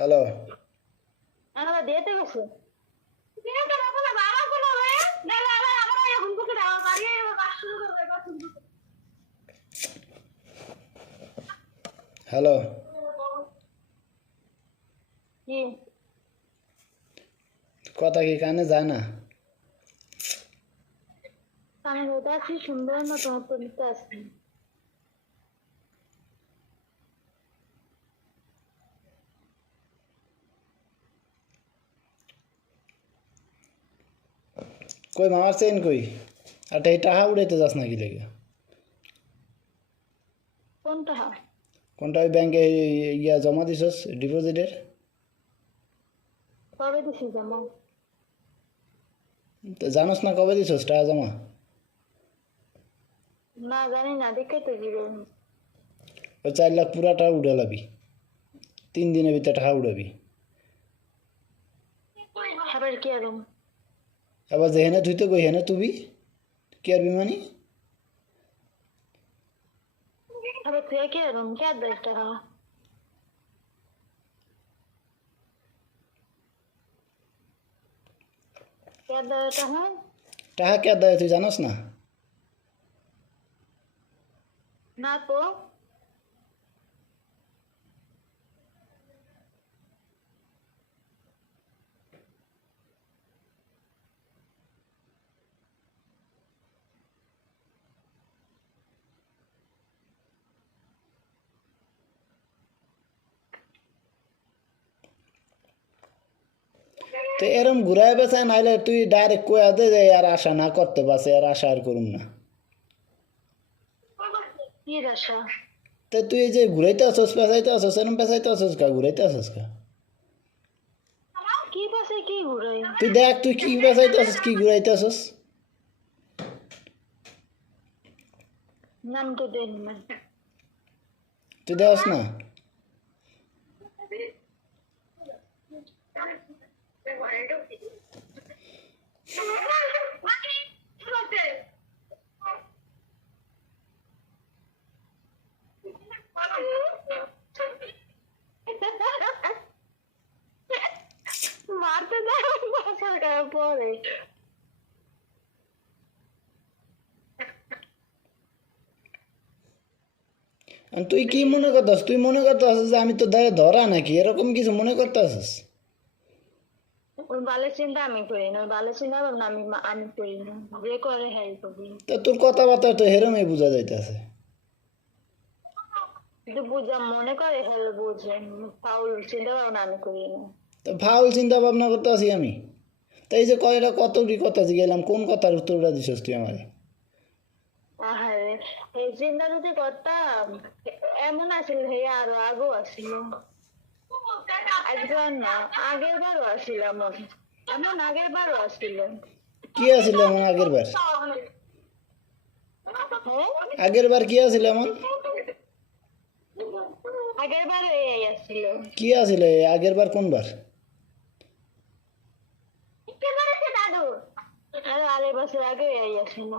Hello. আমরা দিতে গেছে দিতে রাখো না বাবা কোন রে নালে আবার আমরা এখন থেকে দাও বাড়ি কাজ শুরু করবে এখন হ্যালো। কি কথা কি কানে যায় না? কানে ওটা কি সুন্দর না তোমার তো নিতে আসছে কই মামার চেন কই? আর এই টাকা উড়াইতে যাস নাকি লেগে? কোনটা কোনটা ওই ব্যাংকে ইয়া জমা দিছস ডিপোজিটের? কবে দিছি জমা তো জানোস না কবে দিছস টাকা জমা? না জানি না দেখে তো দিবে ওই 4 লাখ পুরাটা উড়ালাবি, 3 দিনের ভিতরে টাকা উড়াবি। আবার কি আরম আবার যেখানে ধুইতে কই হেনে তুবি কি আর বিমানি? আবার তুই কি আরম কে দেখ টাকা কে দেয় টাকা টাকা কে দেয় তুই জানোস না? না তো তো এরম ঘুরায় বেছে নাইলে তুই ডাইরেক্ট কয়া দে যে আর আশা না করতে পারছে, আর আশা আর করুম না। কি আশা তো তুই এই যে ঘুরাইতে আসস পেঁচাইতে আসস এরম পেঁচাইতে আসস কা ঘুরাইতে আসস কা? কি পাশে কি ঘুরে তুই দেখ তুই কি পেঁচাইতে আসস কি ঘুরাইতে আসস? নাম তো দেন না তুই দেওয়াস না? মারতে যাও বাসার গায়ে পরে আর তুই কি মনে করতেস? তুই মনে করতেস যে আমি তো ধরা নাকি, এরকম কিছু মনে করতেছিস? ওই বালের চিন্তা আমি করি না ওই বালের চিন্তা ভাবনা আমি করি না যে করে হ্যাঁ করি তো তোর কথাবার্তা তো হেরমই বোঝা যাইতেছে। কিন্তু বুঝা মনে করে হ্যাঁ বুঝে ফাউল চিন্তা ভাবনা আমি করি না তো ফাউল চিন্তা ভাবনা করতে আসি আমি? তো এই যে কয়টা কতটি কথা গেলাম, কোন কথার উত্তরটা দিছিস তুই আমারে? আহারে এই চিন্তা যদি করতাম এমন আসিল হে আরো আগেও আসিল একবার না আগের বারও আসিল এমন এমন আগের বারও আসিল কি আছিল এমন আগের বার? হ্যাঁ আগের বার কি আছিল এমন? আগের বারও এই আসিল কি আছিল আগের বার? কোন বার? দাদু আরে 2.5 বছর আগে এই আসিল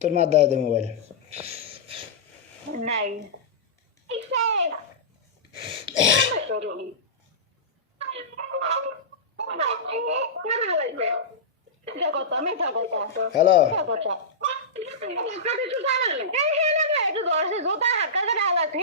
তোর মা দাদা দে মোবাইল। নাই হ্যালো। জোতা হাক্কা করে আলাদা